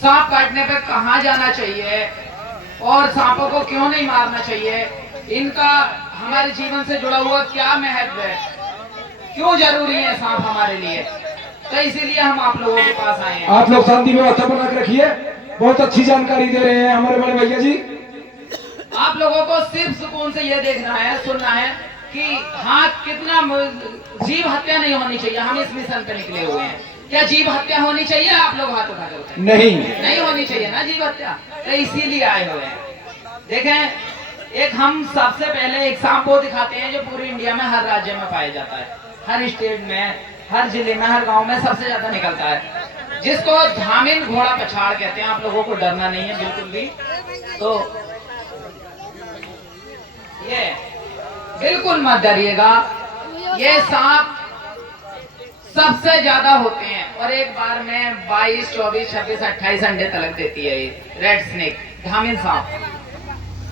सांप काटने पे कहाँ जाना चाहिए और सांपों को क्यों नहीं मारना चाहिए, इनका हमारे जीवन से जुड़ा हुआ क्या महत्व है, क्यों जरूरी है सांप हमारे लिए, तो इसीलिए हम आप लोगों के पास आए हैं। आप लोग शांति व्यवस्था बना के रखिए, बहुत अच्छी जानकारी दे रहे हैं हमारे बड़े भैया जी। आप लोगों को सिर्फ सुकून से ये देखना है, सुनना है कि हाथ कितना, जीव हत्या नहीं होनी चाहिए। हम इस मिशन पे निकले हुए हैं। क्या जीव हत्या होनी चाहिए? आप लोग हाथ उठा कर नहीं होनी चाहिए ना जीव हत्या, तो इसीलिए आए हुए हैं। देखें, एक हम सबसे पहले एक सांप को दिखाते हैं जो पूरी इंडिया में हर राज्य में पाया जाता है, हर स्टेट में, हर जिले में, हर गांव में सबसे ज्यादा निकलता है, जिसको धामिन घोड़ा पछाड़ कहते हैं। आप लोगों को डरना नहीं है बिल्कुल भी, तो ये बिल्कुल मत डरिएगा। ये सांप सबसे ज्यादा होते हैं और एक बार में 22, 24, 26, 28 अंडे तलक देती है ये रेड स्नेक, धामिन सांप।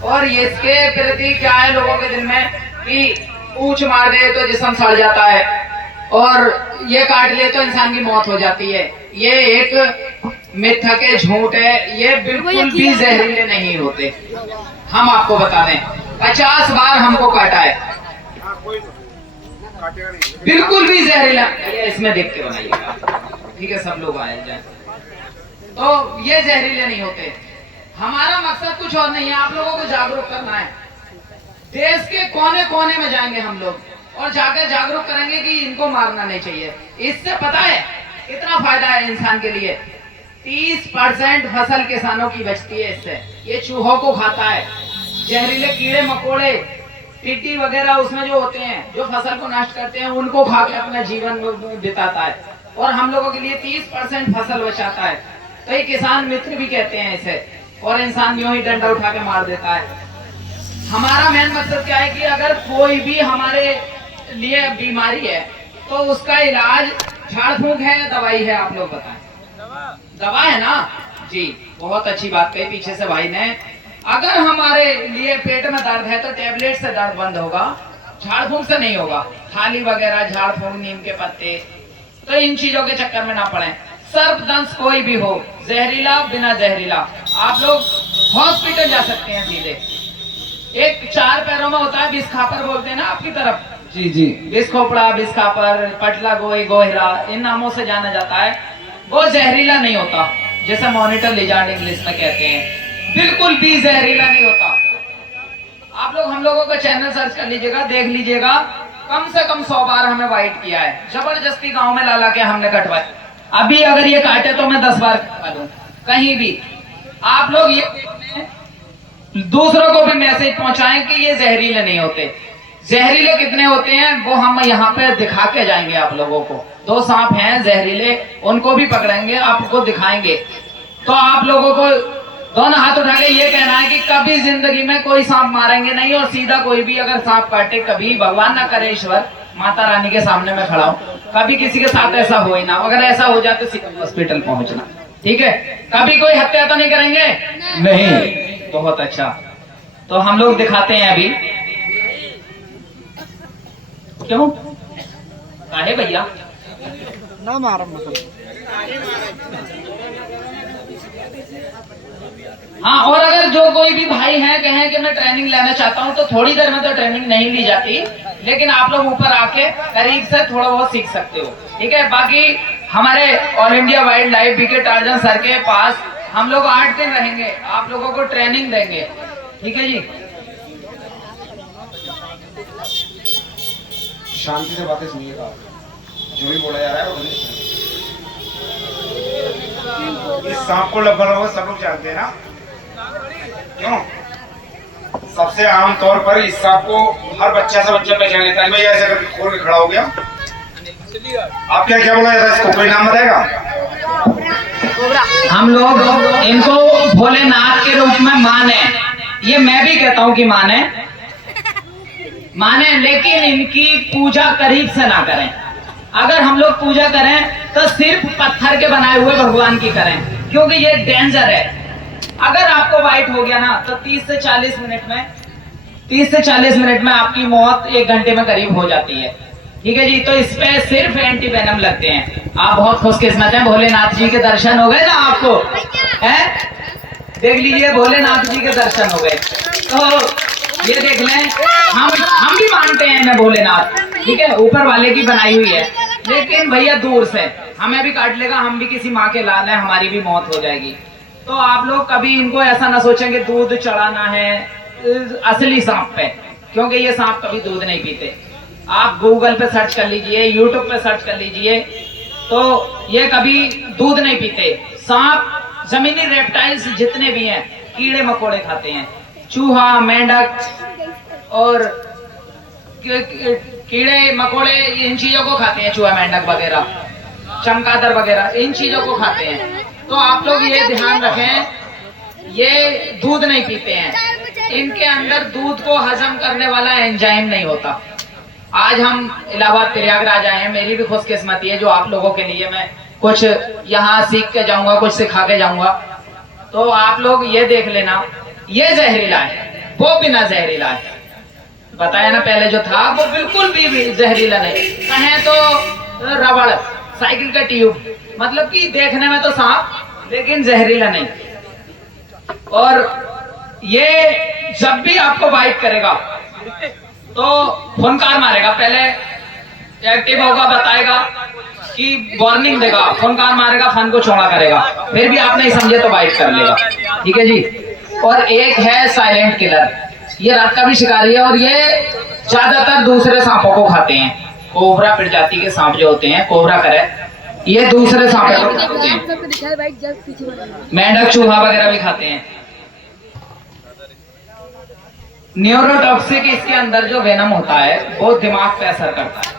और इसके प्रति क्या है लोगों के दिल में कि पूंछ मार दे तो जिस्म सड़ जाता है और ये काट ले तो इंसान की मौत हो जाती है। ये एक मिथक है, झूठ है, ये बिल्कुल भी जहरीले नहीं होते। हम आपको बता दें, 50 बार हमको काटा है, बिल्कुल भी जहरीला। इसमें देख के बनाइएगा, ठीक है, सब लोग आए जाए, तो ये जहरीले नहीं होते। हमारा मकसद कुछ और नहीं है, आप लोगों को जागरूक करना है। देश के कोने कोने में जाएंगे हम लोग और जाकर जागरूक करेंगे कि इनको मारना नहीं चाहिए। इससे पता है कितना फायदा है इंसान के लिए। 30% फसल किसानों की बचती है इससे। ये चूहों को खाता है, जहरीले कीड़े मकोड़े, टिड्डी वगैरह उसमें जो होते हैं, जो फसल को नष्ट करते हैं, उनको खा के अपना जीवन बिताता है और हम लोगों के लिए 30% फसल बचाता है। तो ये किसान मित्र भी कहते हैं इसे, और इंसान यूं ही डंडा उठा के मार देता है। हमारा मेन मकसद क्या है कि अगर कोई भी हमारे लिए बीमारी है तो उसका इलाज झाड़ फूंक है या दवाई है? आप लोग बताएं। दवा है ना जी, बहुत अच्छी बात कही पीछे से भाई ने। अगर हमारे लिए पेट में दर्द है तो टेबलेट से दर्द बंद होगा, झाड़ फूंक से नहीं होगा। थाली वगैरह, झाड़ फूंक, नीम के पत्ते, तो इन चीजों के चक्कर में ना पड़े। सर्पदंश कोई भी हो, जहरीला बिना जहरीला, आप लोग हॉस्पिटल जा सकते हैं सीधे। एक 4 पैरों में होता है, बिस्खापर बोलते हैं ना आपकी तरफ, जी जी, बिस्खोपड़ा, बिस्खापर, पटला गोई, गोहिरा, इन नामों से जाना जाता है। वो जहरीला नहीं होता, जैसे मॉनिटर लिजार्ड इंग्लिश में कहते हैं, बिल्कुल भी जहरीला नहीं होता। आप लोग हम लोगों का चैनल सर्च कर लीजिएगा, देख लीजिएगा, कम से कम 100 बार हमें वाइट किया है, जबरदस्ती गांव में ला के हमने कटवाए। अभी अगर ये काटे तो मैं 10 बार कटवा दूं कहीं भी। आप लोग ये दूसरों को भी मैसेज पहुंचाएं कि ये जहरीले नहीं होते। जहरीले कितने होते हैं वो हम यहाँ पे दिखा के जाएंगे आप लोगों को। 2 सांप हैं जहरीले, उनको भी पकड़ेंगे, आपको दिखाएंगे। तो आप लोगों को दोनों हाथ उठा के ये कहना है कि कभी जिंदगी में कोई सांप मारेंगे नहीं, और सीधा कोई भी अगर सांप काटे, कभी भगवान ना करे ईश्वर, माता रानी के सामने में खड़ा हूं, कभी किसी के साथ ऐसा हो ही ना। अगर ऐसा हो जाए तो सीधा हॉस्पिटल पहुंचना, ठीक है? कभी कोई हत्या तो नहीं करेंगे? नहीं। बहुत अच्छा, तो हम लोग दिखाते हैं अभी। क्यों काहे भैया ना मारो मतलब। हाँ, और अगर जो कोई भी भाई है कहें कि मैं ट्रेनिंग लेना चाहता हूँ, तो थोड़ी देर में तो ट्रेनिंग नहीं ली जाती, लेकिन आप लोग ऊपर आके करीब से थोड़ा बहुत सीख सकते हो, ठीक है? बाकी हमारे all India wildlife BK Tarzan sir के पास हम लोग 8 दिन रहेंगे, आप लोगों को ट्रेनिंग देंगे, ठीक है जी? शांति से बातें सुनिएगा, जो भी बोला जा रहा है वो इस सांप को लगभग सब लोग जानते हैं ना, क्यों? सबसे आम तौर पर इस सांप को हर बच्चा से बच्चा पहचान लेता है। भैया ऐसे करके खोल के खड़ा हो गया। आप क्या बोला जाता है इसको, कोई नाम बताएगा? हम लोग इनको भोलेनाथ के रूप में माने, ये मैं भी कहता हूँ कि माने, लेकिन इनकी पूजा करीब से ना करें। अगर हम लोग पूजा करें तो सिर्फ पत्थर के बनाए हुए भगवान की करें, क्योंकि ये डेंजर है। अगर आपको वाइट हो गया ना तो 30 से 40 मिनट में आपकी मौत 1 घंटे में करीब हो जाती है, ठीक है जी? तो इस पे सिर्फ एंटी वेनम लगते हैं। आप बहुत खुशकिस्मत हैं, भोलेनाथ जी के दर्शन हो गए ना आपको। हैं? देख लीजिए भोलेनाथ जी के दर्शन हो गए। तो ये देख लें, हम भी मानते हैं मैं भोलेनाथ, ठीक है, ऊपर वाले की बनाई हुई है, लेकिन भैया दूर से हमें भी काट लेगा, हम भी किसी माँ के लाल हैं, हमारी भी मौत हो जाएगी। तो आप लोग कभी इनको ऐसा ना सोचें कि दूध चढ़ाना है असली सांप पे, क्योंकि ये सांप कभी दूध नहीं पीते। आप गूगल पे सर्च कर लीजिए, यूट्यूब पे सर्च कर लीजिए, तो ये कभी दूध नहीं पीते। सांप जमीनी रेप्टाइल्स जितने भी हैं, कीड़े मकोड़े खाते हैं, चूहा, मेंढक और कीड़े मकोड़े इन चीजों को खाते हैं, चूहा मेंढक वगैरह, चमगादड़ वगैरह इन चीजों को खाते हैं। तो आप लोग ये ध्यान रखें, ये दूध नहीं पीते हैं, इनके अंदर दूध को हजम करने वाला एंजाइम नहीं होता। आज हम इलाहाबाद प्रयागराज आए हैं, मेरी भी खुशकिस्मती है जो आप लोगों के लिए मैं कुछ यहाँ सीख के जाऊंगा, कुछ सिखा के जाऊंगा। तो आप लोग ये देख लेना, ये जहरीला है, वो बिना जहरीला है। बताया ना पहले जो था वो बिल्कुल भी जहरीला नहीं। कहें तो रबड़, साइकिल का ट्यूब, मतलब कि देखने में तो सांप लेकिन जहरीला नहीं। और ये जब भी आपको बाइट करेगा तो फुनकार मारेगा, पहले एक्टिव होगा, बताएगा कि वार्निंग देगा, फुनकार मारेगा, फन को चौड़ा करेगा, फिर भी आप नहीं समझे तो बाइट कर लेगा, ठीक है जी। और एक है साइलेंट किलर, ये रात का भी शिकारी है और ये ज्यादातर दूसरे सांपों को खाते हैं। कोबरा प्रजाति के सांप जो होते हैं, कोबरा करे, ये दूसरे सांपों को खाते हैं। मेंढक, चूहा वगैरह भी खाते हैं। न्यूरोटॉक्सिक इसके अंदर जो वेनम होता है वो दिमाग पे असर करता है।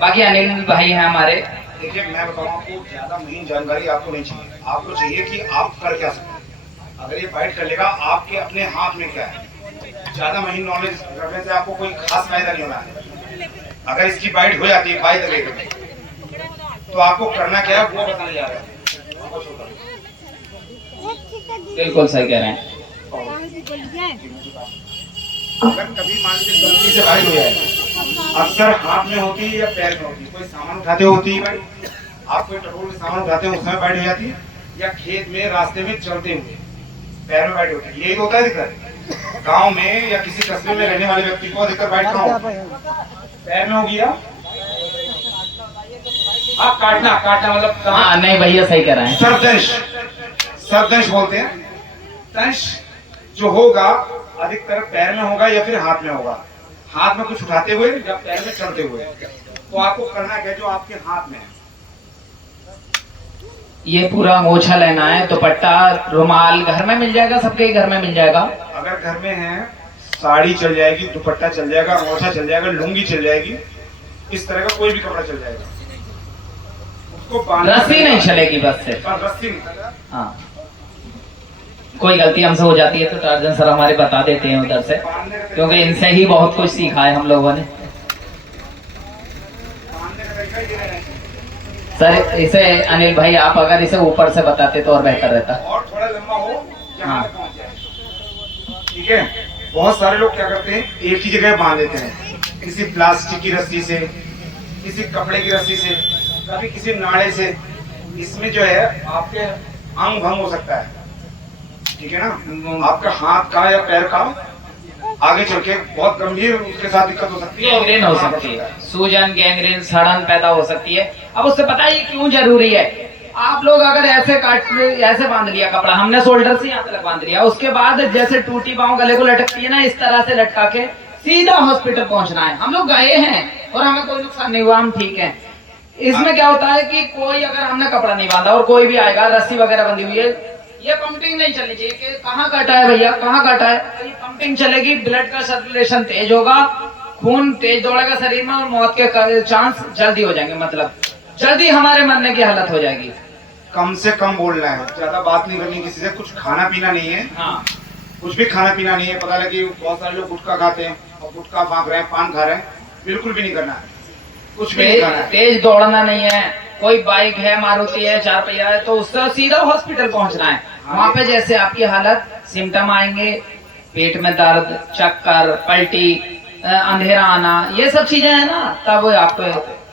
बाकी अनिल भाई हैं हमारे। देखिए मैं बताऊं आपको, ज्यादा महीन जानकारी आपको नहीं चाहिए, आपको चाहिए कि आप कर क्या सकते। अगर ये बाइट कर लेगा, आपके अपने हाथ में क्या है। ज्यादा महीन नॉलेज रखने से आपको कोई खास फायदा नहीं होना है। अगर इसकी बाइट हो जाती है बाय द वे, तो आपको करना क्या है वो बताने जा रहे हैं। बिल्कुल सही कह रहे हैं। अगर कभी मान लीजिए गलती से बाइट हो जाए, अक्सर हाथ में होती है या पैर में होती है, कोई सामान उठाते होती है बाइट, आप कोई पेट्रोल के सामान उठाते हैं उसमें बाइट हो जाती है, या खेत में रास्ते में चलते हुए पैर में बाइट होती है। यही तो होता है दिक्कत। गांव में या किसी कस्बे में रहने वाले व्यक्ति को अधिकतर बाइट कहाँ होती है? पैर में होगी। आप काटना मतलब हाँ नहीं भैया सही कह रहे हैं। सरदंश बोलते हैं। दंश जो होगा अधिकतर पैर में होगा या फिर हाथ में होगा। हाथ में कुछ उठाते हुए या पैर में चलते हुए। तो आपको करना क्या, जो आपके हाथ में है, ये पूरा अंगोछा लेना है, दुपट्टा, रुमाल घर में मिल जाएगा, सबके घर में मिल जाएगा। अगर घर में है साड़ी चल जाएगी, दुपट्टा चल जाएगा, अंगोछा चल जाएगा, लुंगी चल जाएगी, इस तरह का कोई भी कपड़ा चल जाएगा। उसको रस्सी नहीं चलेगी बस से, रस्सी नहीं। हाँ कोई गलती हमसे हो जाती है तो टार्जन सर हमारे बता देते हैं उधर से, क्योंकि इनसे ही बहुत कुछ सीखा है हम लोगों ने। सर इसे अनिल भाई आप अगर इसे ऊपर से बताते तो और बेहतर रहता। और थोड़ा लंबा हो, हाँ ठीक है। बहुत सारे लोग क्या करते हैं, एक ही जगह बांध देते हैं, किसी प्लास्टिक की रस्सी से, किसी कपड़े की रस्सी से, कभी किसी नाड़े से। इसमें जो है आपके अंग भंग हो सकता है, ठीक है ना। आपका हाथ का या पैर का आगे चल के बहुत गंभीर उसके साथ दिक्कत हो सकती है, गैंग्रीन हो सकती है, सूजन, गैंग्रीन, सड़न पैदा हो सकती है। अब उससे पता है क्यों जरूरी है। आप लोग अगर ऐसे बांध लिया कपड़ा, हमने शोल्डर से यहाँ तक बांध लिया, उसके बाद जैसे टूटी पाँव गले को लटकती है ना, इस तरह से लटका के सीधा हॉस्पिटल पहुंचना है। हम लोग गए हैं और हमें कोई नुकसान नहीं हुआ, हम ठीक है। इसमें क्या होता है कि कोई अगर हमने कपड़ा नहीं बांधा और कोई भी आएगा, रस्सी वगैरह बंधी हुई है, ये पंपिंग नहीं चलनी चाहिए कि कहाँ काटा है भैया, कहाँ काटा है। तो ये पंपिंग चलेगी, ब्लड का सर्कुलेशन तेज होगा, खून तेज दौड़ेगा शरीर में और मौत के चांस जल्दी हो जाएंगे, मतलब जल्दी हमारे मरने की हालत हो जाएगी। कम से कम बोलना है, ज्यादा बात नहीं करनी किसी से। कुछ खाना पीना नहीं है, हाँ कुछ भी खाना पीना नहीं है। पता लगे बहुत सारे लोग गुटखा खाते हैं और गुटखा फाँक रहे हैं, पान खा रहे हैं, बिल्कुल भी नहीं करना है, कुछ भी नहीं करना है। तेज दौड़ना नहीं है। कोई बाइक है, मारुति है, 4 पहिया है, तो उससे सीधा हॉस्पिटल पहुंचना है। वहां पे जैसे आपकी हालत, सिम्टम आएंगे, पेट में दर्द, चक्कर, पलटी, अंधेरा आना, ये सब चीजें है ना, तब आपको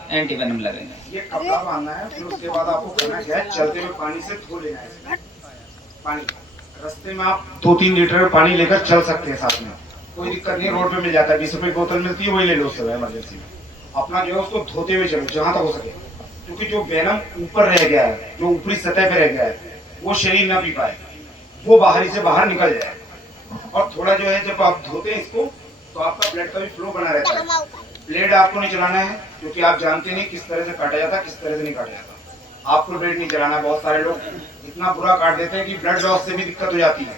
एंटीवेनम लगेंगे। ये कपड़ा बांधना है, फिर उसके बाद आपको करना क्या है, चलते हुए पानी से धो लेना है। पानी, रास्ते में आप 2-3 लीटर पानी लेकर चल सकते हैं साथ में, कोई दिक्कत नहीं। रोड पे मिल जाता है, 20 रुपए की बोतल मिलती है, वही ले लो उससे इमरजेंसी में। अपना जो है उसको धोते हुए चलो जहां तक हो सके, क्योंकि जो वेनम ऊपर रह गया है, जो ऊपरी सतह पे रह गया है, वो शरीर ना पी पाए, वो बाहरी से बाहर निकल जाए। और थोड़ा जो है जब आप धोते हैं इसको तो आपका ब्लड का भी फ्लो बना रहता है। ब्लेड आपको नहीं चलाना है, क्योंकि आप जानते नहीं किस तरह से काटा जाता है, किस तरह से नहीं काटा जाता। आपको ब्लेड नहीं चलाना है। बहुत सारे लोग इतना बुरा काट देते हैं कि ब्लड लॉस से भी दिक्कत हो जाती है।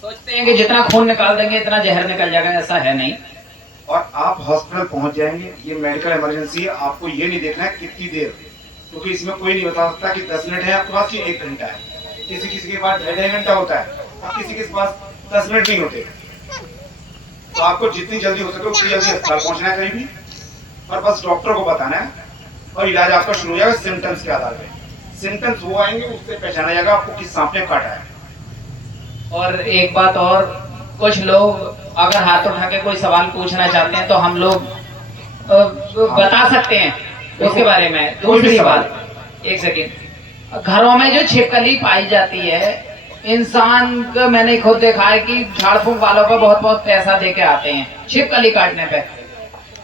सोचते हैं कि जितना खून निकाल देंगे इतना जहर निकल जाएगा, ऐसा है नहीं। और आप हॉस्पिटल पहुंच जाएंगे, ये मेडिकल इमरजेंसी है, आपको ये नहीं देखना है कितनी देर, क्योंकि इसमें कोई नहीं बता सकता कि 10 मिनट है आपके पास कि 1 घंटा है। किसी किसी के पास 2.5 घंटा होता है और किसी के पास 10 मिनट नहीं होते। तो आपको जितनी जल्दी हो सके उतनी जल्दी अस्पताल पहुंचना है कहीं भी, और बस डॉक्टर को बताना है और इलाज आपका शुरू हो जाएगा सिम्टम्स के आधार पे। सिम्टम्स वो आएंगे, उससे पहचाना जाएगा आपको किस सांप ने काटा है। और एक बात और, कुछ लोग अगर हाथ उठा के कोई सवाल पूछना चाहते हैं तो हम लोग बता सकते हैं उसके बारे में। दूसरी बात, एक सेकेंड, घरों में जो छिपकली पाई जाती है, इंसान को मैंने खुद देखा है कि झाड़ फूंक वालों पर बहुत बहुत पैसा दे के आते हैं छिपकली काटने पे।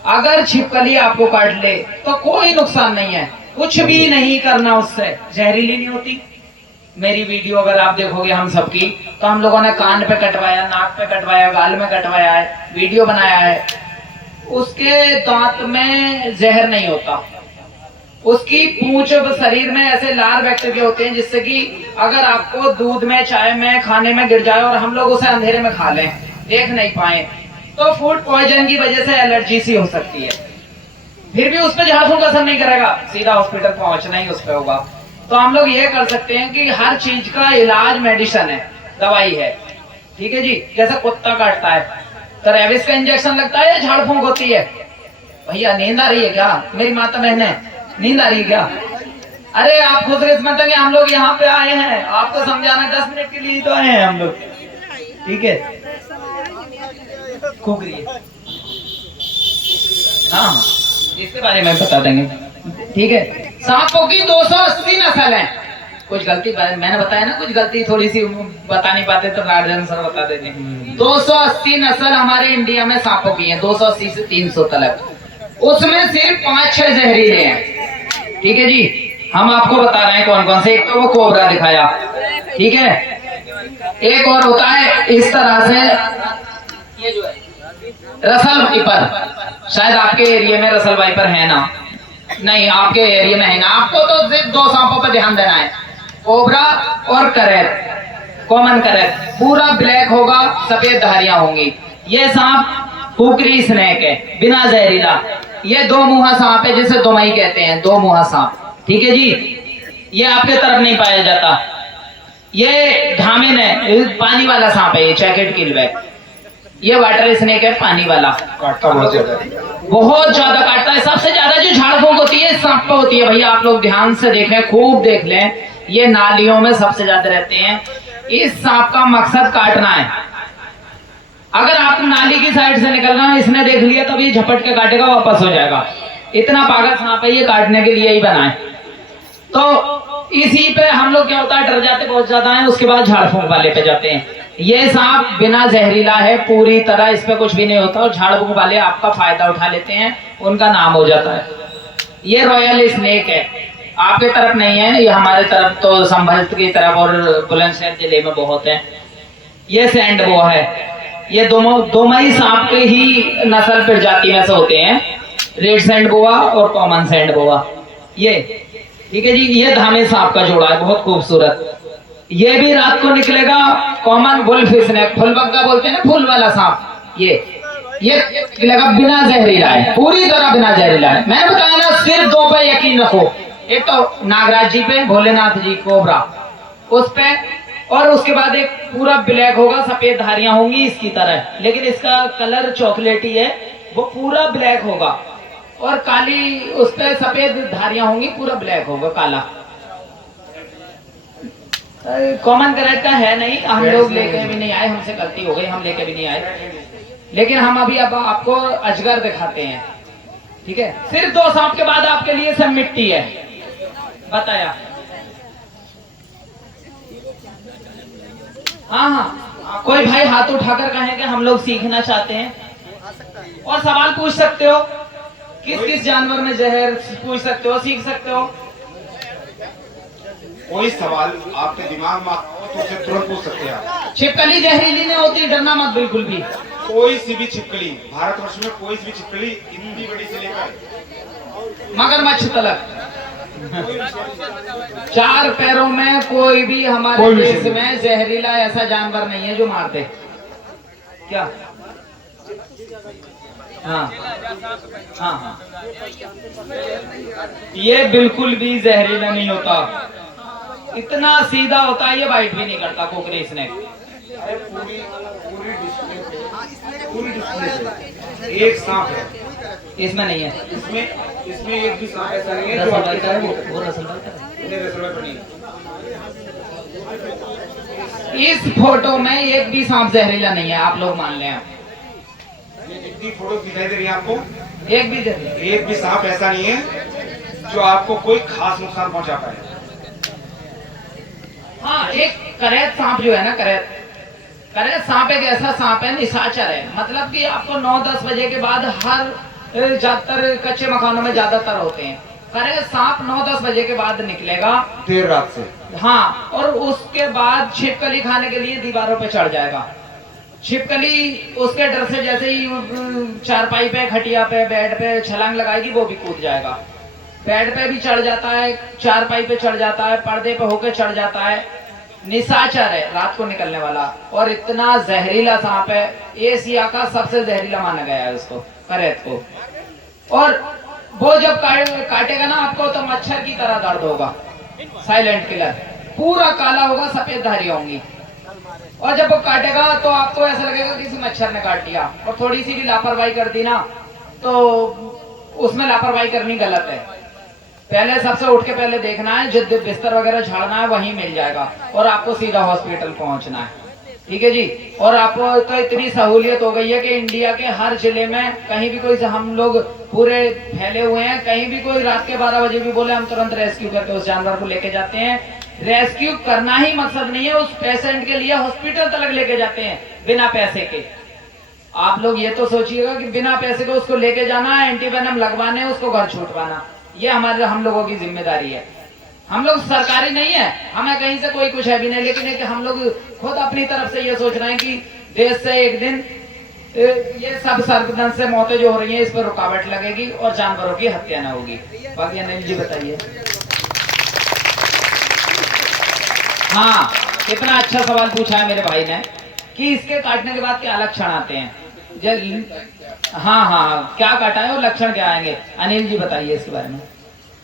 अगर छिपकली आपको काट ले तो कोई नुकसान नहीं है, कुछ भी नहीं करना, उससे जहरीली नहीं होती। मेरी वीडियो अगर आप देखोगे हम सबकी, तो हम लोगों ने कान पे कटवाया, नाक पे कटवाया, गाल में कटवाया है, वीडियो बनाया है। उसके दांत में जहर नहीं होता, उसकी पूंछ शरीर में ऐसे लार बैक्टीरिया होते हैं जिससे कि अगर आपको दूध में, चाय में, खाने में गिर जाए और हम लोग उसे अंधेरे में खा लें, देख नहीं पाए, तो फूड पॉइजन की वजह से एलर्जी सी हो सकती है। फिर भी उस पर झाड़ फूंक असर नहीं करेगा, सीधा हॉस्पिटल पहुंचना ही उस पर होगा। तो हम लोग ये कर सकते हैं कि हर चीज का इलाज मेडिसिन है, दवाई है, ठीक है जी। जैसे कुत्ता काटता है तो रेबिस का इंजेक्शन लगता है या झाड़ फूंक होती है? भैया नींद आ रही है क्या? मेरी माता बहने, नींद आ रही है क्या? अरे आप खुशकिस्मत है कि हम लोग यहाँ पे आए हैं, आपको समझाना 10 मिनट के लिए तो आए हैं हम लोग, ठीक है। खूब रही है, हाँ इसके बारे में बता देंगे, ठीक है। सांपों की 280 नस्ल है। कुछ गलती मैंने बताया ना, कुछ गलती थोड़ी सी बता नहीं पाते तो राजन सर बता देते। 280 नस्ल हमारे इंडिया में सांपों की है, 280 से 300 तक। उसमें सिर्फ 5-6 जहरीले हैं, ठीक है जी। हम आपको बता रहे हैं कौन कौन से। एक तो वो कोबरा दिखाया, ठीक है। एक और होता है इस तरह से, ये जो है रसल वाइपर। शायद आपके एरिया में रसल वाइपर है ना? नहीं, आपके एरिया में है ना। आपको तो सिर्फ 2 सांपों पर ध्यान देना है, कोबरा और करेट, कॉमन करेट। पूरा ब्लैक होगा, सफेद धारियां होंगी। ये सांप कुकरी स्नेक है, बिना जहरीला। ये 2 मुहा सांप है, जिसे दोमई कहते हैं, 2 मुहा सांप, ठीक है जी। ये आपके तरफ नहीं पाया जाता। ये धामिन है, पानी वाला सांप है, ये जैकेट किलबैक। ये वाटर स्नेक है, पानी वाला, काटता बहुत ज्यादा काटता है। सबसे ज्यादा जो झाड़ फूंक होती है सांप पे होती है। भैया आप लोग ध्यान से देखें, खूब देख लें, ये नालियों में सबसे ज्यादा रहते हैं। इस सांप का मकसद काटना है। अगर आप नाली की साइड से निकलना, इसने देख लिया तो ये झपट के काटेगा, वापस हो जाएगा। इतना पागल सांप है, ये काटने के लिए ही बना है। तो इसी पे हम लोग क्या होता है, डर जाते बहुत ज्यादा है, उसके बाद झाड़ फूंक वाले पे जाते हैं। ये सांप बिना जहरीला है पूरी तरह, इस पे कुछ भी नहीं होता, और झाड़ फूंक वाले आपका फायदा उठा लेते हैं, उनका नाम हो जाता है। ये रॉयल स्नेक है, आपके तरफ नहीं है, ये हमारे तरफ तो संभल की तरफ और बुलंदशहर जिले में बहुत है। ये सैंड बोआ है, ये दोमई सांप के ही नस्ल प्रजाति में से होते हैं, रेड सैंड बोआ और कॉमन सैंड बोआ। ये ठीक है जी। ये धामे सांप का जोड़ा है, बहुत खूबसूरत। ये भी रात को निकलेगा। कॉमन वुल्फ स्नेक, फुलबग्गा बोलते हैं ना, फूल वाला सांप। ये निकलेगा, बिना जहरीला है, पूरी तरह बिना जहरीला है। मैंने बताया ना, सिर्फ 2 पे यकीन रखो। एक तो नागराज जी पे, भोलेनाथ जी कोबरा उस पे, और उसके बाद एक पूरा ब्लैक होगा, सफेद धारियां होंगी इसकी तरह, लेकिन इसका कलर चॉकलेटी है, वो पूरा ब्लैक होगा, और काली उस पे सफेद धारियां होंगी, पूरा ब्लैक होगा, काला। कॉमन करेक्ट का है नहीं, हम लोग लेके भी नहीं आए, हमसे गलती हो गई, हम लेके भी नहीं आए। लेकिन हम अभी अब आपको अजगर दिखाते हैं, ठीक है। सिर्फ 2 सांप के बाद आपके लिए सब मिट्टी है, बताया। हाँ हाँ, कोई भाई हाथ उठाकर कहे कि हम लोग सीखना चाहते हैं और सवाल पूछ सकते हो, किस किस जानवर में जहर पूछ सकते हो, सीख सकते हो। कोई सवाल आपके दिमाग में आता हो तो उसे तुरंत पूछ सकते हैं आप। छिपकली जहरीली नहीं होती, डरना मत बिल्कुल भी। कोई सी भी छिपकली, भारतवर्ष में कोई सी भी छिपकली इतनी बड़ी से लेकर मगरमच्छ तलक, 4 पैरों में कोई भी हमारे कोई भी देश नहीं। में जहरीला ऐसा जानवर नहीं है जो मार दे। क्या? हाँ हाँ हाँ, ये बिल्कुल भी जहरीला नहीं होता, इतना सीधा होता है, ये बाइट भी नहीं करता कोकरी स्नेक। अरे पूरी पूरी डिस्प्ले पे एक सांप है, इसमें नहीं है, इसमें एक भी सांप ऐसा नहीं है जो रसल आपके भाई का है, साथ वो रसल भाई का है। इतने रसोई पर नहीं है। इस फोटो में एक भी सांप जहरीला नहीं है, आप लोग मान लें। ये जितनी फोटो दिखाई दे रही है आपको, एक भी जहरीला, एक भी सांप ऐसा नहीं है जो आपको कोई खास नुकसान पहुंचा पाए। हाँ, एक करैत सांप जो है ना, करैत सांप एक ऐसा सांप है, निशाचर है। मतलब कि आपको 9-10 बजे के बाद हर ज्यादातर कच्चे मकानों में ज्यादातर होते हैं। करैत सांप 9-10 बजे के बाद निकलेगा, देर रात से। हाँ, और उसके बाद छिपकली खाने के लिए दीवारों पे चढ़ जाएगा। छिपकली उसके डर से जैसे ही चारपाई पे, खटिया पे, बेड पे छलांग लगाएगी, वो भी कूद जाएगा। बेड पे भी चढ़ जाता है, चारपाई पे चढ़ जाता है, पर्दे पे होके चढ़ जाता है। निशाचर है, रात को निकलने वाला, और इतना जहरीला सांप है, एशिया का सबसे जहरीला माना गया है उसको, करैत को। और वो जब काटेगा ना आपको, तो मच्छर की तरह दर्द होगा, साइलेंट किलर, पूरा काला होगा, सफेद धारियां होंगी। और जब वो काटेगा तो आपको ऐसा लगेगा किसी मच्छर ने काट लिया। और थोड़ी सी भी लापरवाही कर दी ना, तो उसमें लापरवाही करनी गलत है। पहले सबसे उठ के पहले देखना है, जो बिस्तर वगैरह झाड़ना है वहीं मिल जाएगा, और आपको सीधा हॉस्पिटल पहुंचना है। ठीक है जी। और आपको तो इतनी सहूलियत हो गई है कि इंडिया के हर जिले में कहीं भी कोई, हम लोग पूरे फैले हुए हैं, कहीं भी कोई रात के 12 बजे भी बोले, हम तुरंत रेस्क्यू करके उस जानवर को लेके जाते हैं। रेस्क्यू करना ही मकसद नहीं है, उस पेशेंट के लिए हॉस्पिटल तक लेके जाते हैं बिना पैसे के। आप लोग ये तो सोचिएगा कि बिना पैसे के उसको लेके जाना, एंटीवेनम लगवाने, उसको घर छूटवाना, ये हम लोगों की जिम्मेदारी है। हम लोग सरकारी नहीं है, हमें कहीं से कोई कुछ है भी नहीं, लेकिन एक हम लोग खुद अपनी तरफ से ये सोच रहे हैं कि देश से एक दिन ये सब सर्पदंश से मौतें जो हो रही हैं, इस पर रुकावट लगेगी और जानवरों की हत्या न होगी। बाकी अनिल जी बताइए। हाँ, कितना अच्छा सवाल पूछा है मेरे भाई ने कि इसके काटने के बाद क्या लक्षण आते हैं। हाँ हाँ, क्या काटा है और लक्षण क्या आएंगे, अनिल जी बताइए इसके बारे में।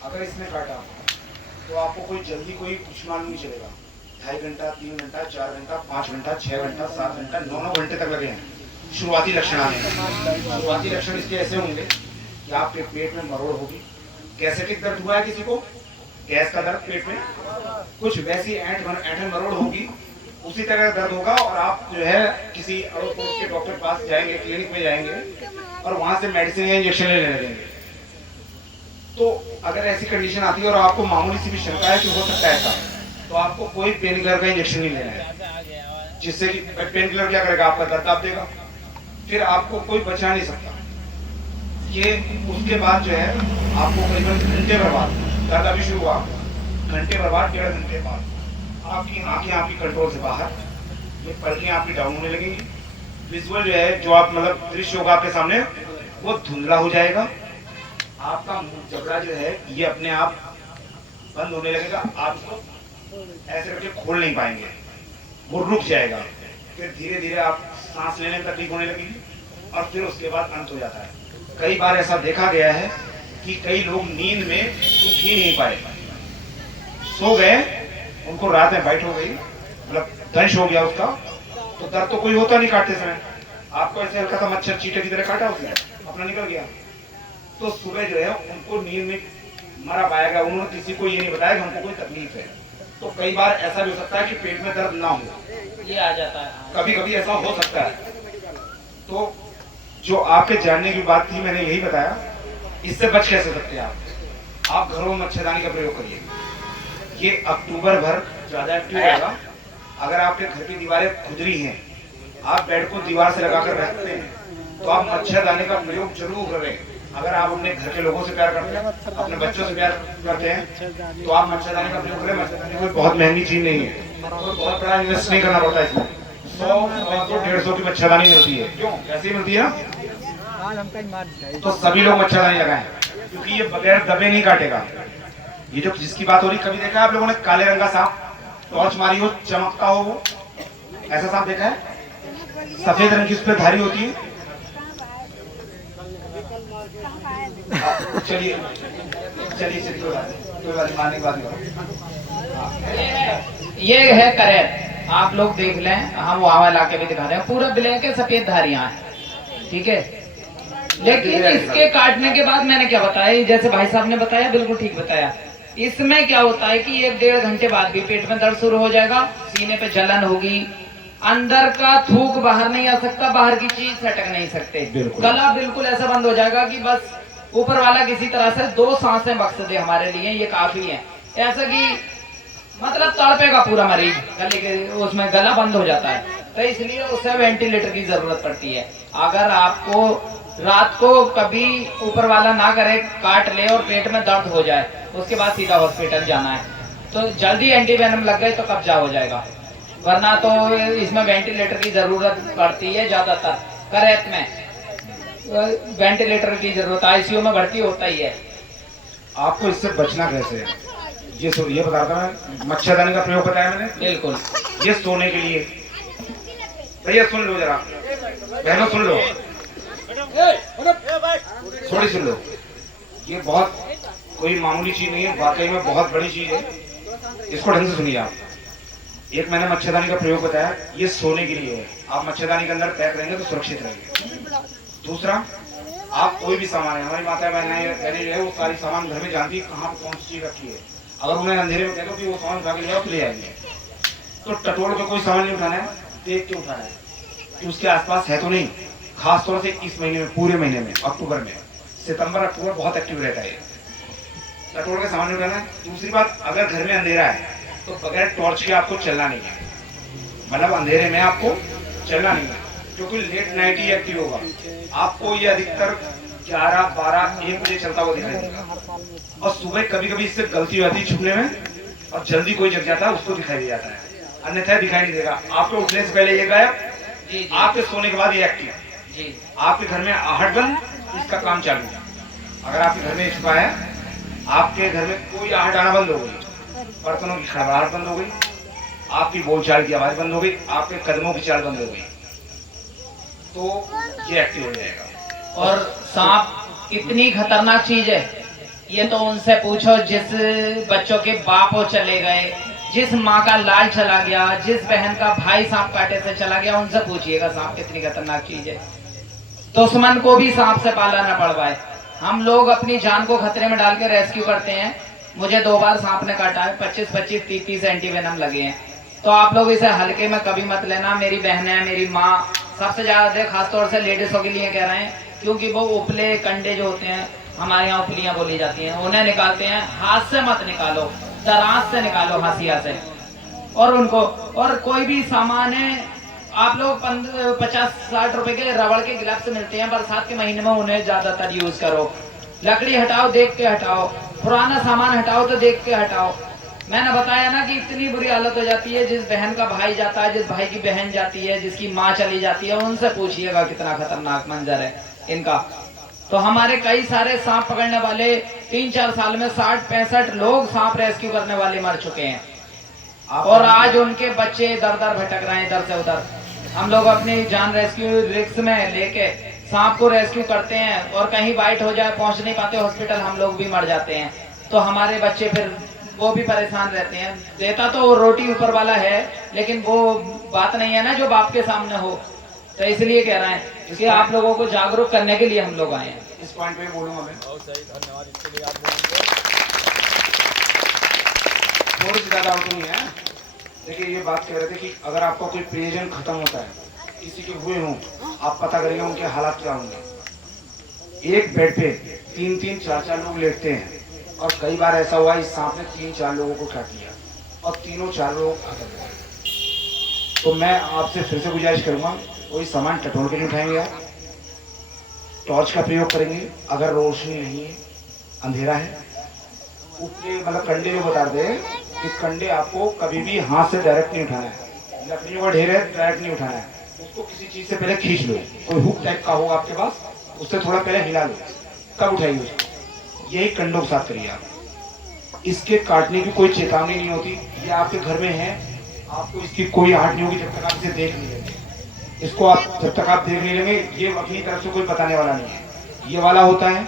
अगर इसने काटा तो आपको कोई जल्दी कोई कुछ मालूम नहीं चलेगा। 2.5 घंटा, 3 घंटा, 4 घंटा, 5 घंटा, 6 घंटा, 7 घंटा, 9 घंटे तक लगे हैं शुरुआती लक्षण आने में। शुरुआती लक्षण इसके ऐसे होंगे कि आपके पेट में मरोड़ होगी। गैसेटिक दर्द हुआ है किसी को, गैस का दर्द पेट में, कुछ वैसी ऐंठन मरोड़ होगी, उसी तरह दर्द होगा। और आप जो है किसी अड़ोस पड़ोस के डॉक्टर के पास जाएंगे, क्लिनिक में जाएंगे और वहां से मेडिसिन या इंजेक्शन लेने लगेंगे। तो अगर ऐसी कंडीशन आती है और आपको मामूली सी भी शंका है कि हो सकता है ऐसा, तो आपको कोई पेन किलर का इंजेक्शन नहीं लेना है, जिससे कि पेन किलर क्या करेगा, आपका दर्द आप देगा, फिर आपको कोई बचा नहीं सकता। ये उसके बाद जो है आपको करीबन घंटे भर बाद, दर्द अभी शुरू हुआ, घंटे भर बाद, 1.5 घंटे बाद आपकी आंखें आपकी कंट्रोल से बाहर, ये पलकें आपकी डाउन होने लगेंगी। विजुअल जो है, जो आप मतलब दृश्य होगा आपके सामने, वो धुंधला हो जाएगा। आपका मुंह जबड़ा जो है ये अपने आप बंद होने लगेगा, आपको ऐसे करके खोल नहीं पाएंगे, वो रुक जाएगा। फिर धीरे धीरे आप सांस लेने में तकलीफ होने लगेगी और फिर उसके बाद अंत हो जाता है। कई बार ऐसा देखा गया है कि कई लोग नींद में उठ ही नहीं पाए, सो गए, उनको रात में बाइट हो गई, मतलब दंश हो गया उसका, तो दर्द तो कोई होता नहीं काटते समय, आपको ऐसे हल्का सा मच्छर चींटे की तरह काटा, उसने अपना निकल गया। तो सुबह जो है उनको नींद में मरा पाया गया, उन्होंने किसी को ये नहीं बताया कि हमको कोई तकलीफ है। तो कई बार ऐसा भी हो सकता है कि पेट में दर्द ना हो, ये आ जाता है, कभी कभी ऐसा हो सकता है। तो जो आपके जानने की बात थी, मैंने यही बताया। इससे बच कैसे सकते हैं आप घरों में मच्छरदानी का प्रयोग करिए। ये अक्टूबर भर ज्यादा एक्टिव रहेगा, अगर आपके घर की दीवारें खुदरी हैं, आप बेड को दीवार से लगाकर रखते हैं, तो आप मच्छरदानी का प्रयोग जरूर करें। अगर आप अपने घर के लोगों से प्यार करते हैं, अपने बच्चों से प्यार करते हैं, तो आप मच्छरदानी का प्रयोग करें। मच्छरदानी कोई बहुत महंगी चीज नहीं है, कोई बहुत बड़ा इन्वेस्ट नहीं करना पड़ता है इसमें। 100-150 की मच्छरदानी मिलती है। क्यों? ऐसी मिलती है ना। आज हम कहीं मार दिखाई। तो सभी लोग मच्छरदानी लगाएं, क्योंकि ये बगैर दबे नहीं काटेगा। ये जो जिसकी बात हो रही, कभी देखा है आप लोगों ने काले रंग का सांप टॉर्च मारी हो, चमकता हो, वो ऐसा सांप देखा है? सफेद रंग की उस पर धारी होती है। चलिए चलिए कोई बात नहीं, मारने की बात नहीं करो। ये है करेक्ट, आप लोग देख लें, हम वहां इलाके भी दिखा रहे हैं, पूरा ब्लैक है, सफेद धारियां हैं, ठीक है। लेकिन इसके काटने के बाद मैंने क्या बताया, जैसे भाई साहब ने बताया, बिल्कुल ठीक बताया। इसमें क्या होता है कि 1-1.5 घंटे बाद भी पेट में दर्द शुरू हो जाएगा, सीने पे जलन होगी, अंदर का थूक बाहर नहीं आ सकता, बाहर की चीज सटक नहीं सकते, गला बिल्कुल ऐसा बंद हो जाएगा कि बस ऊपर वाला किसी तरह से 2 सांसें मकसद है हमारे लिए, ये काफी है। ऐसा कि मतलब तड़पेगा पूरा मरीज, गले के उसमें गला बंद हो जाता है, तो इसलिए उसे वेंटिलेटर की जरूरत पड़ती है। अगर आपको रात को कभी ऊपर वाला ना करे, काट ले और पेट में दर्द हो जाए, उसके बाद सीधा हॉस्पिटल जाना है, तो जल्दी एंटीवेनम लग गए तो कब्जा हो जाएगा, वरना तो इसमें वेंटिलेटर की जरूरत पड़ती है। ज्यादातर करेत में वेंटिलेटर की जरूरत, आईसीयू में भर्ती होता ही है। आपको इससे बचना कैसे है, ये बताता मैं। मच्छरदानी का प्रयोग बताया मैंने, बिल्कुल। ये सोने के लिए। भैया सुन लो जरा, बहनों सुन लो, थोड़ी सुन लो। ये बहुत कोई मामूली चीज नहीं है, वाकई में बहुत बड़ी चीज है। इसको ढंग से सुनिए आप। एक मैंने मच्छरदानी का प्रयोग बताया, ये सोने के लिए है। आप मच्छरदानी के अंदर पैक रहेंगे तो सुरक्षित रहेंगे। दूसरा, आप कोई भी सामान है, हमारी माता बहनें वो सारी सामान घर में जानती है कहाँ कौन सी चीज रखी है। अगर उन्हें अंधेरे में कह दो कि वो सामान उठा के ले आओ तो ले आएंगे। तो टटोल के कोई सामान नहीं उठाना है, देख के उठाना है कि उसके आसपास है तो नहीं। खासतौर से इस महीने में, पूरे महीने में, अक्टूबर में, सितंबर अक्टूबर बहुत एक्टिव रहता है, टटोल के सामान नहीं उठाना है। दूसरी बात, अगर घर में अंधेरा है तो बगैर टॉर्च के आपको चलना नहीं है, मतलब अंधेरे में आपको चलना नहीं है, क्योंकि लेट नाइट ही एक्टिव होगा। आपको ये अधिकतर 11, 12, 1 बजे चलता हुआ दिखाई देगा, और सुबह कभी कभी इससे गलती हो जाती है छुपने में, और जल्दी कोई जग जाता है उसको दिखाई दे जाता है, अन्यथा दिखाई नहीं देगा। आपके उठने से पहले ये गायब, आपके सोने के बाद ये एक्टिव। आपके घर में आहट बंद, इसका काम चालू है। अगर आपके घर में छुपा है, आपके घर में कोई आहट आना बंद हो गई, बर्तनों की खड़बड़ाहट बंद हो गई, आपकी बोलचाल की आवाज बंद हो गई, आपके कदमों की चाल बंद हो गई, तो ये एक्टिव हो जाएगा। और सांप कितनी खतरनाक चीज है, ये तो उनसे पूछो जिस बच्चों के बाप हो चले गए, जिस माँ का लाल चला गया, जिस बहन का भाई सांप काटे से चला गया, उनसे पूछिएगा सांप कितनी खतरनाक चीज है। दुश्मन को भी सांप से पाला न पड़ पाए। हम लोग अपनी जान को खतरे में डाल के रेस्क्यू करते हैं। मुझे 2 बार सांप ने काटा है, 25-25, 30-30 एंटीवेनम लगे हैं। तो आप लोग इसे हल्के में कभी मत लेना। मेरी बहन है, मेरी माँ, सबसे ज्यादा खासतौर से लेडीजों के लिए कह रहे हैं, क्योंकि वो उपले कंडे जो होते हैं, हमारे यहाँ उपलियां बोली जाती हैं, उन्हें निकालते हैं। हाथ से मत निकालो, दराज से निकालो, हाशिया से। और उनको, और कोई भी सामान है, आप लोग 50-60 रुपए के रबड़ के ग्लव्स मिलते हैं, बरसात के महीने में उन्हें ज्यादातर यूज करो। लकड़ी हटाओ, देख के हटाओ, पुराना सामान हटाओ तो देख के हटाओ। मैंने बताया ना कि इतनी बुरी हालत हो जाती है, जिस बहन का भाई जाता है, जिस भाई की बहन जाती है, जिसकी माँ चली जाती है, उनसे पूछिएगा कितना खतरनाक मंजर है इनका। तो हमारे कई सारे सांप पकड़ने वाले 3-4 साल में 60-65 लोग सांप रेस्क्यू करने वाले मर चुके हैं, और आज उनके बच्चे दर दर भटक रहे हैं इधर से उधर। हम लोग अपनी जान रेस्क्यू रिस्क में लेके सांप को रेस्क्यू करते हैं, और कहीं बाइट हो जाए, पहुंच नहीं पाते हॉस्पिटल, हम लोग भी मर जाते हैं। तो हमारे बच्चे फिर वो भी परेशान रहते हैं। देता तो रोटी ऊपर वाला है, लेकिन वो बात नहीं है ना जो बाप के सामने हो। तो इसलिए कह रहे हैं कि आप लोगों को जागरूक करने के लिए हम लोग आए हैं। इस पॉइंट पे बोलूंगा मैं। धन्यवाद इसके लिए आप थोड़ी सी ज्यादा आउट नहीं है। देखिए, ये बात कह रहे थे कि अगर आपका कोई प्रियजन खत्म होता है, किसी के हुए हों, आप पता करेंगे उनके हालात क्या होंगे। एक बेड पे 3-3, 4-4 लोग लेटते हैं, और कई बार ऐसा हुआ इस सांप ने 3-4 लोगों को काट लिया, और तीनों 4 लोग खत्म हो गए। तो मैं आपसे फिर से गुजारिश करूंगा, कोई सामान टटोल के नहीं उठाएंगे आप, टॉर्च का प्रयोग करेंगे। अगर रोशनी नहीं है, अंधेरा है, उसके मतलब कंडे जो बता दे कि कंडे आपको कभी भी हाथ से डायरेक्ट नहीं उठाना है, लकड़ियों का ढेर है डायरेक्ट नहीं उठाना है, उसको किसी चीज से पहले खींच लो, कोई हुक टाइप का होगा आपके पास, उससे थोड़ा पहले हिला लो, तब उठाइए उसको। यही कंडों के साथ करिए आप। इसके काटने की कोई चेतावनी नहीं होती, ये आपके घर में है, आपको इसकी कोई आहट नहीं होगी जब तक आप इसे देख नहीं लेंगे। इसको आप जब तक आप देख नहीं लेंगे, ये अपनी तरफ से कोई बताने वाला नहीं है। ये वाला होता है,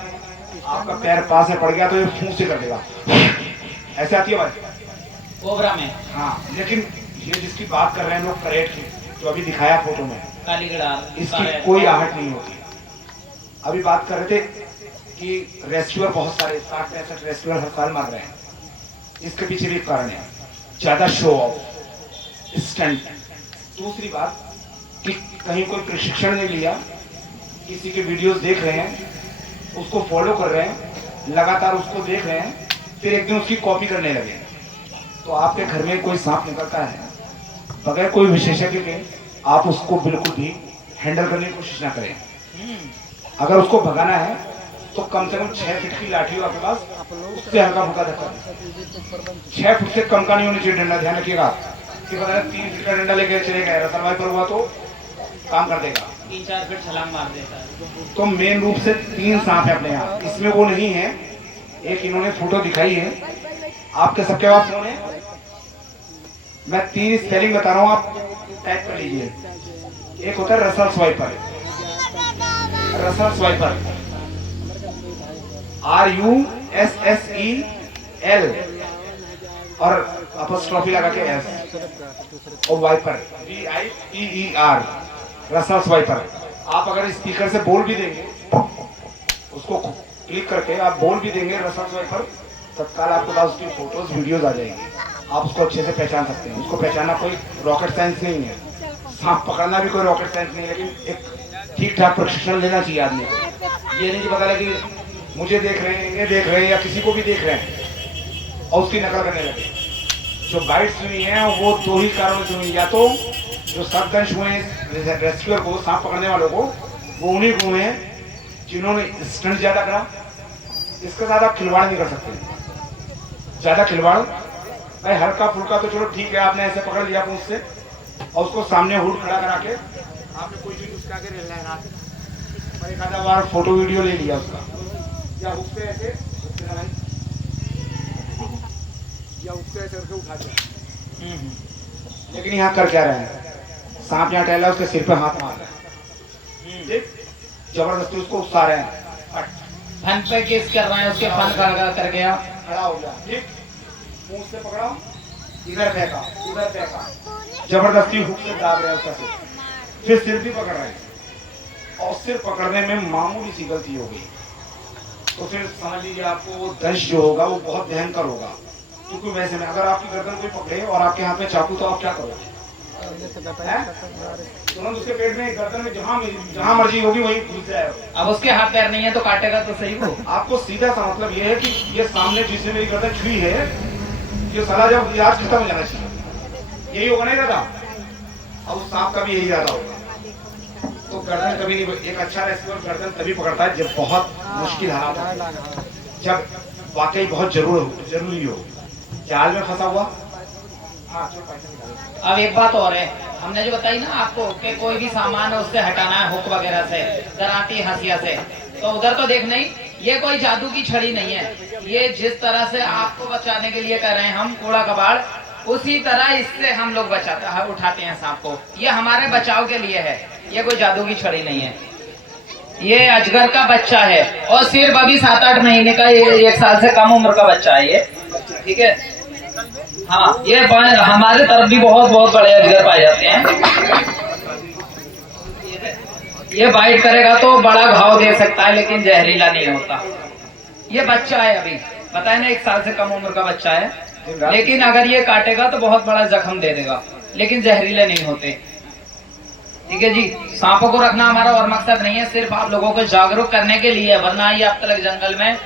आपका पैर पास में पड़ गया तो ये फूंक से कर देगा, ऐसे आती है आवाज कोबरा में। हाँ, लेकिन ये जिसकी बात कर रहे हैं लोग करेट की, जो अभी दिखाया फोटो में, इसकी कोई आहट नहीं होती। अभी बात कर रहे थे कि रेस्क्यूअर बहुत सारे 60-65 रेस्क्यूअर हर साल मर रहे हैं। इसके पीछे भी एक कारण है, ज्यादा शो ऑफ, स्टंट। दूसरी बात कि कहीं कोई प्रशिक्षण नहीं लिया, किसी के वीडियोस देख रहे हैं, उसको फॉलो कर रहे हैं, लगातार उसको देख रहे हैं, फिर एक दिन उसकी कॉपी करने लगे, तो आपके घर में कोई सांप निकलता है, बगैर कोई विशेषज्ञ के आप उसको बिल्कुल भी हैंडल करने की कोशिश ना करें। अगर उसको भगाना है तो कम से कम 6 फीट की लाठी हो आपके पास, उससे हल्का फुल्का धक्का। 6 फुट से कम का नहीं होना चाहिए डंडा, ध्यान रखिएगा कि पता है 3 फीट का डंडा लेकर चले गए, रसलवाई पर हुआ तो काम कर देगा, 3-4 फीट छलांग मार देता है। तो मेन रूप से 3 सांप है अपने यहाँ, इसमें वो नहीं है। एक इन्होंने फोटो दिखाई है, आपके सबके पास फोन है, मैं 3 स्पेलिंग बता रहा हूँ, आप टाइप कर लीजिए। एक होता है रसल स्वाइपर, रसल स्वाइपर RUSSEL और अपॉस्ट्रोफी लगा के S, और वाइपर VIPER, रसल स्वाइपर। आप अगर स्पीकर से बोल भी देंगे, उसको क्लिक करके आप बोल भी देंगे रसल स्वाइपर, तत्काल आपके पास उसकी फोटोज वीडियोज आ जाएंगी, आप उसको अच्छे से पहचान सकते हैं। उसको पहचानना कोई रॉकेट साइंस नहीं है, सांप पकड़ना भी कोई रॉकेट साइंस नहीं है, लेकिन एक ठीक ठाक प्रशिक्षण लेना चाहिए आदमी को। ये नहीं कि पता लगे कि मुझे देख रहे हैं, ये देख रहे हैं, या किसी को भी देख रहे हैं और उसकी नकल करने लगे। जो बाइट्स हुई हैं वो 2 ही कारणों से हुई, या तो जो सर्पदंश हुए हैं रेस्क्यूअर को, सांप पकड़ने वालों को, वो उन्हीं को हुए हैं जिन्होंने स्टंट ज्यादा करा। इसके साथ आप खिलवाड़ नहीं कर सकते, ज्यादा खिलवाड़ भाई, हल्का फुल्का तो चलो ठीक है, आपने ऐसे पकड़ लिया पूंछ से और उसको सामने हुड खड़ा करा के आपने कोई चीज उसके आगे लहरा दी और एक आधा बार फोटो वीडियो ले लिया उसका, या उससे ऐसे या उससे ऐसे करके उठा दिया। लेकिन यहाँ कर क्या रहे हैं, सांप यहाँ टहला, उसके सिर पे हाथ मार रहे हैं, ठीक, जबरदस्ती उसको उकसा रहे हैं, फन पे केस कर रहे हैं, उसके फन कर गया, खड़ा हो गया, ठीक, मुंह से पकड़ा, इधर फेंका, उधर फेंका, जबरदस्ती हुक से दाब रहे हैं उसका सिर, फिर सिर भी पकड़ रहे हैं, और सिर पकड़ने में मामूली सी गलती हो गई तो फिर समझ लीजिए आपको वो दंश जो होगा वो बहुत भयंकर होगा। क्योंकि वैसे में अगर आपकी गर्दन कोई पकड़े और आपके हाथ में चाकू, तो आप क्या करोगे? तुरंत उसके पेट में, गर्दन में, जहाँ मर्जी होगी वहीं घुस जाएगा। अब उसके हाथ पैर नहीं है तो काटेगा तो सही वो। आपको सीधा सा मतलब ये है कि ये सामने जिसने मेरी गर्दन छुई है, ये साला जब इलाज खत्म हो जाना चाहिए, यही होगा नहीं दादा। अब उस सांप का भी यही ज्यादा होगा, तो गर्दन कभी नहीं, एक अच्छा रेस्क्यूअर गर्दन तभी पकड़ता है जब बहुत मुश्किल हालात हो, जब वाकई बहुत जरूरी हो। जाल में फंसा हुआ। अब एक बात और है, हमने जो बताई ना आपको कि कोई भी सामान है उससे हटाना है हुक वगैरह से, दराती हंसिया से, तो उधर तो देख नहीं, ये कोई जादू की छड़ी नहीं है। ये जिस तरह से आपको बचाने के लिए कर रहे हैं हम कूड़ा कबाड़, उसी तरह इससे हम लोग उठाते हैं सांप को। ये हमारे बचाव के लिए है, ये कोई जादू की छड़ी नहीं है। ये अजगर का बच्चा है और सिर्फ अभी 7-8 महीने का, ये 1 साल से कम उम्र का बच्चा है ये, ठीक है। हाँ, ये हमारे तरफ भी बहुत बड़े अजगर पाए जाते हैं। ये बाइट करेगा तो बड़ा घाव दे सकता है, लेकिन जहरीला नहीं होता। ये बच्चा है अभी, पता है ना, 1 साल से कम उम्र का बच्चा है, लेकिन अगर ये काटेगा तो बहुत बड़ा जख्म दे देगा, लेकिन जहरीले नहीं होते। ठीक है जी, सांपों को रखना हमारा और मकसद नहीं है, सिर्फ आप लोगों को जागरूक करने के लिए। वरना ये अब तक जंगल में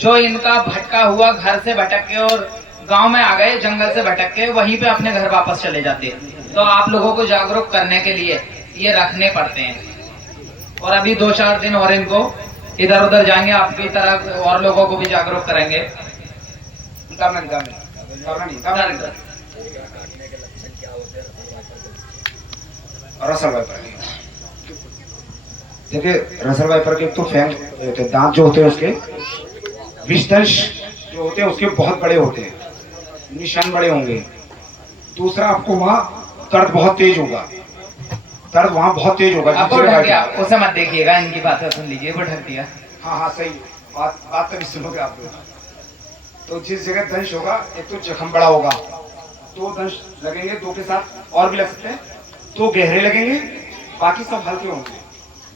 जो इनका भटका हुआ, घर से भटक के और गांव में आ गए, जंगल से भटक के वहीं पे अपने घर वापस चले जाते हैं। तो आप लोगों को जागरूक करने के लिए ये रखने पड़ते हैं। और अभी 2-4 दिन और इनको इधर उधर जाएंगे, आपकी तरह और लोगों को भी जागरूक करेंगे। रसल वाइपर देखिए, रसल वाइपर के तो फैंग होते हैं, दांत जो होते हैं उसके विष्टंश जो होते हैं उसके बहुत बड़े होते हैं, निशान बड़े होंगे। दूसरा, आपको वहाँ दर्द बहुत तेज होगा, दर्द वहाँ बहुत तेज होगा। आपको ढक गया, उसे मत देखिएगा, इनकी बातें सुन लीजिए, वो ढक दिया। हाँ हाँ सही बात तभी सुनोगे आप लोग। तो जिस जगह दंश होगा, एक तो जख्म बड़ा होगा, 2 दंश लगेंगे, 2 के साथ और भी लग सकते हैं, 2 गहरे लगेंगे, बाकी सब हल्के होंगे।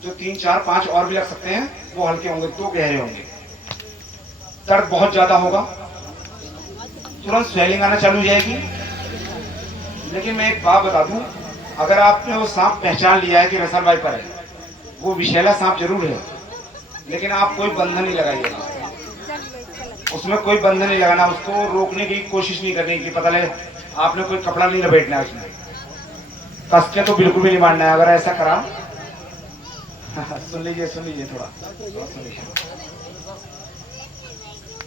जो 3, 4, 5 और भी लग सकते हैं वो हल्के होंगे, 2 गहरे होंगे। दर्द बहुत ज्यादा होगा, तुरंत स्वेलिंग आना चालू हो जाएगी। लेकिन मैं एक बात बता दूं, अगर आपने वो सांप पहचान लिया है कि रसल वाइपर है, वो विषैला सांप जरूर है, लेकिन आप कोई बंधन नहीं लगाइएगा उसमें, कोई बंधन नहीं लगाना, उसको रोकने की कोशिश नहीं करनी कि पता लगे आपने कोई कपड़ा नहीं लपेटना है उसमें, कस के तो बिल्कुल भी नहीं मारना है। अगर ऐसा करा सुन लीजिए थोड़ा सुन लीजिए।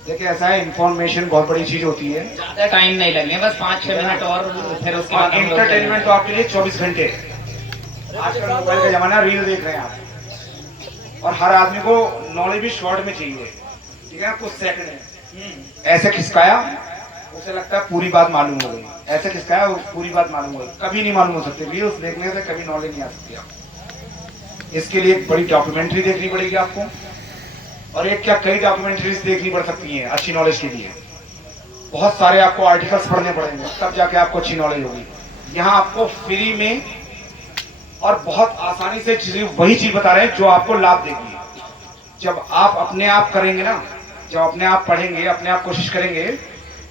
देखिए ऐसा है, इंफॉर्मेशन बहुत बड़ी चीज होती है, ज्यादा टाइम नहीं लगेगा, बस 5-6 मिनट और फिर उसके बाद एंटरटेनमेंट तो आपके लिए 24 घंटे। आजकल मोबाइल का जमाना, रील देख रहे हैं आप, और हर आदमी को नॉलेज भी शॉर्ट में चाहिए, ठीक है, कुछ सेकंड में। ऐसे खिसकाया, उसे लगता है पूरी बात मालूम हो गई, ऐसे खिसकाया पूरी बात मालूम हो गई, कभी नहीं मालूम हो सकती। रील्स देखने से कभी नॉलेज नहीं आ सकती आप। इसके लिए एक बड़ी डॉक्यूमेंट्री देखनी पड़ेगी आपको, और एक क्या कई डॉक्यूमेंट्रीज देखनी पड़ सकती हैं अच्छी नॉलेज के लिए। बहुत सारे आपको आर्टिकल्स पढ़ने पड़ेंगे, तब जाके आपको अच्छी नॉलेज होगी। यहाँ आपको फ्री में और बहुत आसानी से वही चीज बता रहे हैं जो आपको लाभ देगी। जब आप अपने आप करेंगे ना, जब अपने आप पढ़ेंगे, अपने आप कोशिश करेंगे,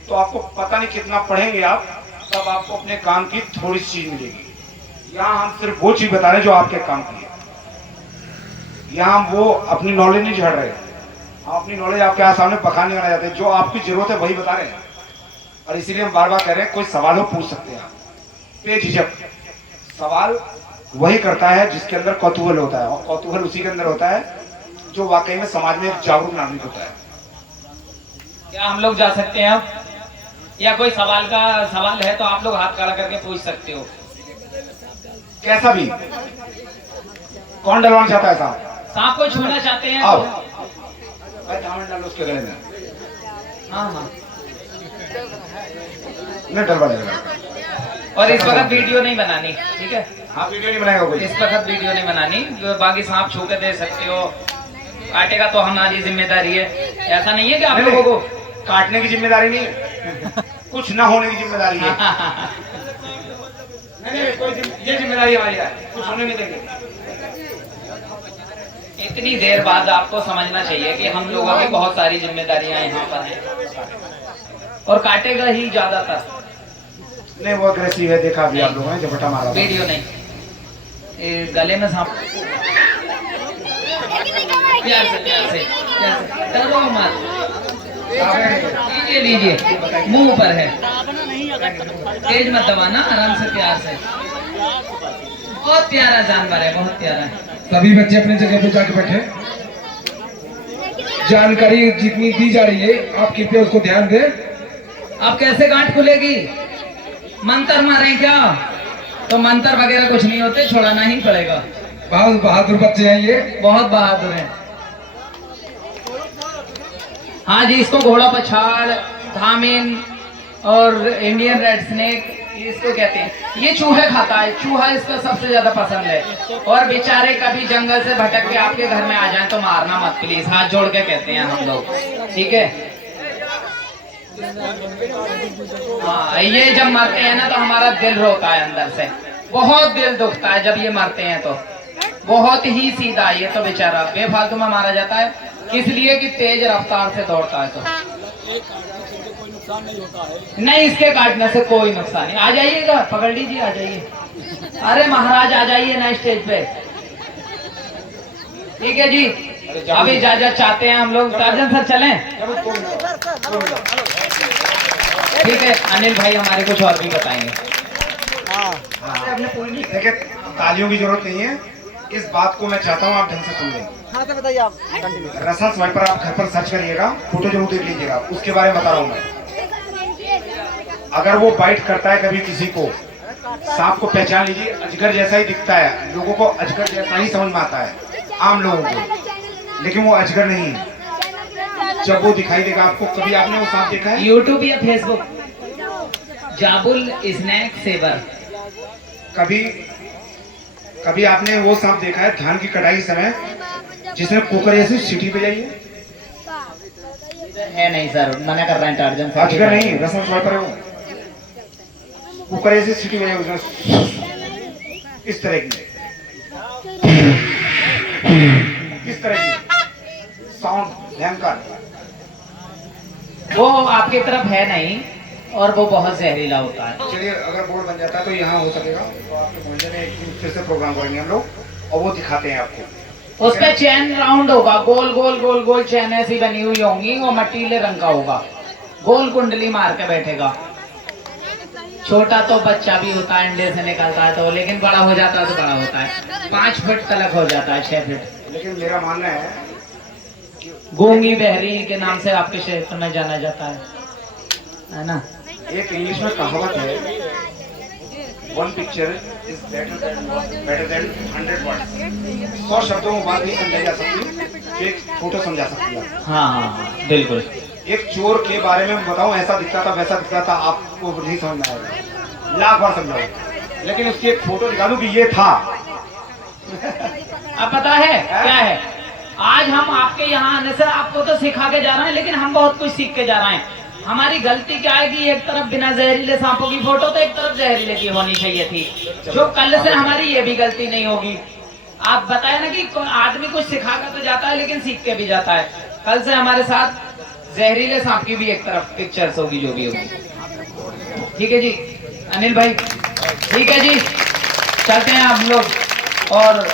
तो आपको पता नहीं कितना पढ़ेंगे आप, तब आपको अपने काम की थोड़ी सी चीज मिलेगी। यहाँ हम सिर्फ वो चीज बता रहे हैं जो आपके काम की है। यहाँ हम वो अपनी नॉलेज नहीं झड़ रहे, हम अपनी नॉलेज आपके सामने बखाने करना चाहते हैं। जो आपकी जरूरत है वही बता रहे हैं, और इसीलिए हम बार बार कह रहे हैं, कोई सवाल हो पूछ सकते हैं आप बेझिझक। सवाल वही करता है जिसके अंदर कौतूहल होता है, और कौतूहल उसी के अंदर होता है जो वाकई में समाज में एक जागरूक नागरिक होता है। क्या हम लोग जा सकते हैं अब, या कोई सवाल है तो आप लोग हाथ खड़ा करके पूछ सकते हो। कैसा भी, कौन डलवाना चाहता है साहब? सांप को छूना चाहते हैं आओ, तो? भाई दामन डालो उसके गले में। हाँ नहीं डलवा देगा। और इस वक्त वीडियो नहीं बनानी, ठीक है? हाँ वीडियो नहीं बनाएगा कोई, इस वक्त वीडियो नहीं बनानी। बाकी सांप छू के दे सकते हो, काटेगा तो हमारी जिम्मेदारी है। ऐसा नहीं है कि आप लोगों को काटने की जिम्मेदारी नहीं, कुछ ना होने की जिम्मेदारी है। नहीं कोई ये जिम्मेदारी हमारी है, कुछ होने नहीं देंगे। इतनी देर बाद आपको समझना चाहिए कि हम लोगों की बहुत सारी जिम्मेदारियां यहाँ पर हैं, और काटेगा ही ज्यादातर। नहीं वो अग्रेसिव है, देखा भी आप लोगों ने झपटा मारा। वीडियो नहीं, गले में सांप। प्यार से डरो मत, लीजिए मुंह पर है, तेज मत दबाना, आराम से प्यार से। बहुत प्यारा जानवर है, बहुत प्यारा है। सभी बच्चे अपनी जगह पे जाके बैठे। जानकारी जितनी दी जा रही है आप कृपया उसको ध्यान दें। अब कैसे गांठ खुलेगी? मंत्र मारे क्या? तो मंत्र वगैरह कुछ नहीं होते, छोड़ाना ही पड़ेगा। बहुत बहादुर बच्चे हैं ये, बहुत बहादुर हैं। हाँ जी, इसको घोड़ा पछाड़, धामिन और इंडियन रेड स्नेक इसको कहते हैं। ये चूहे खाता है, चूहा इसका सबसे ज्यादा पसंद है। और बेचारे कभी जंगल से भटक के आपके घर में आ जाएं तो मारना मत प्लीज, हाथ जोड़ के कहते हैं हम लोग, ठीक है? हाँ, ये जब मरते हैं ना तो हमारा दिल रोता है अंदर से, बहुत दिल दुखता है जब ये मरते हैं तो। बहुत ही सीधा, ये तो बेचारा बेफालतू में मारा जाता है, इसलिए कि तेज रफ्तार से दौड़ता है। तो नहीं, इसके काटने से कोई नुकसान नहीं। आ जाइएगा, पकड़ लीजिए, आ जाइए। अरे महाराज आ जाइए ना स्टेज पे, ठीक है जी। अब इजाजत चाहते हैं हम लोग, टार्जन सर चलें? ठीक है, अनिल भाई हमारे कुछ और भी बताएंगे। आपने पूरी नहीं देखिए तालियों की जरूरत नहीं है, इस बात को मैं चाहता हूँ आप ढंग से सुन लें। हाँ तो बताइए आप कंटिन्यू। रसल स्वाइपर आप घर पर सर्च करिएगा, फोटो जरूर देख लीजिएगा, उसके बारे में बता रहा हूँ मैं। अगर वो बाइट करता है कभी किसी को, सांप को पहचान लीजिए, अजगर जैसा ही दिखता है, लोगों को अजगर जैसा ही समझ में आता है आम लोगों को, लेकिन वो अजगर नहीं है। जब वो दिखाई देगा आपको, कभी आपने वो सांप देखा है? यूट्यूब या फेसबुक, जाबुल स्नैक सेवर। कभी आपने वो सांप देखा है धान की कटाई समय जिसने कुकर ऐसी सीटी पे जाई है? है नहीं सर, मना कर रहे हैं टार्जन से। अजगर नहीं, रसल स्वाइपर है वो। कुकर ऐसी सीटी बजाई उसने, इस तरह की साउंड भयंकर। वो आपकी तरफ है नहीं और वो बहुत जहरीला होता है। चलिए अगर बोर्ड बन जाता है तो यहाँ हो सकेगा, तो आपके मोहल्ले में एक दिन फिर से प्रोग्राम करेंगे हम लोग और वो दिखाते हैं आपको। उस पे चैन राउंड होगा, गोल गोल गोल गोल चैन ऐसी बनी हुई होंगी, वो मटीले रंग का होगा, गोल कुंडली मार के बैठेगा। छोटा तो बच्चा भी होता है, अंडे से निकलता है तो, लेकिन बड़ा हो जाता है तो बड़ा होता है, 5 फीट तलक हो जाता है, 6 फीट। लेकिन मेरा मानना है गूंगी बहरी के नाम से आपके क्षेत्र में जाना जाता है ना। एक इंग्लिश में कहावत है, one picture is better than 100 words. 100 शब्दों में बात नहीं समझाई जा सकती, एक फोटो समझा सकती है। हाँ बिल्कुल। एक चोर के बारे में बताऊं, ऐसा दिखता था वैसा दिखता था, आपको नहीं समझ में आएगा, लाख बार समझाओ, लेकिन उसकी एक फोटो दिखा दूं कि ये था। अब पता है क्या है, आज हम आपके यहाँ आने से आपको तो सिखा के जा रहे हैं, लेकिन हम बहुत कुछ सीख के जा रहे हैं। हमारी गलती क्या है कि एक तरफ बिना जहरीले सांपों की फोटो तो एक तरफ जहरीले की होनी चाहिए थी, जो कल से हमारी ये भी गलती नहीं होगी। आप बताए ना कि आदमी कुछ सिखा कर तो जाता है लेकिन सीख के भी जाता है। कल से हमारे साथ जहरीले सांप की भी एक तरफ पिक्चर्स होगी, जो भी होगी। ठीक है जी अनिल भाई, ठीक है जी, चलते हैं आप लोग। और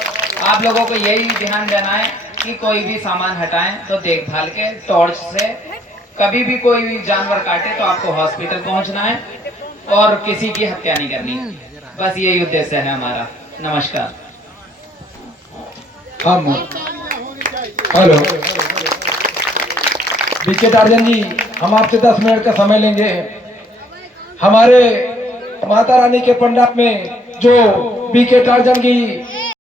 आप लोगों को यही ध्यान देना है कि कोई भी सामान हटाएं तो देखभाल के, टॉर्च से। कभी भी कोई भी जानवर काटे तो आपको हॉस्पिटल पहुंचना है और किसी की हत्या नहीं करनी, बस यही उद्देश्य है हमारा। नमस्कार। हम हेलो बीके टार्जन जी, हम आपसे 10 मिनट का समय लेंगे। हमारे माता रानी के मंडप में जो बीके टार्जन की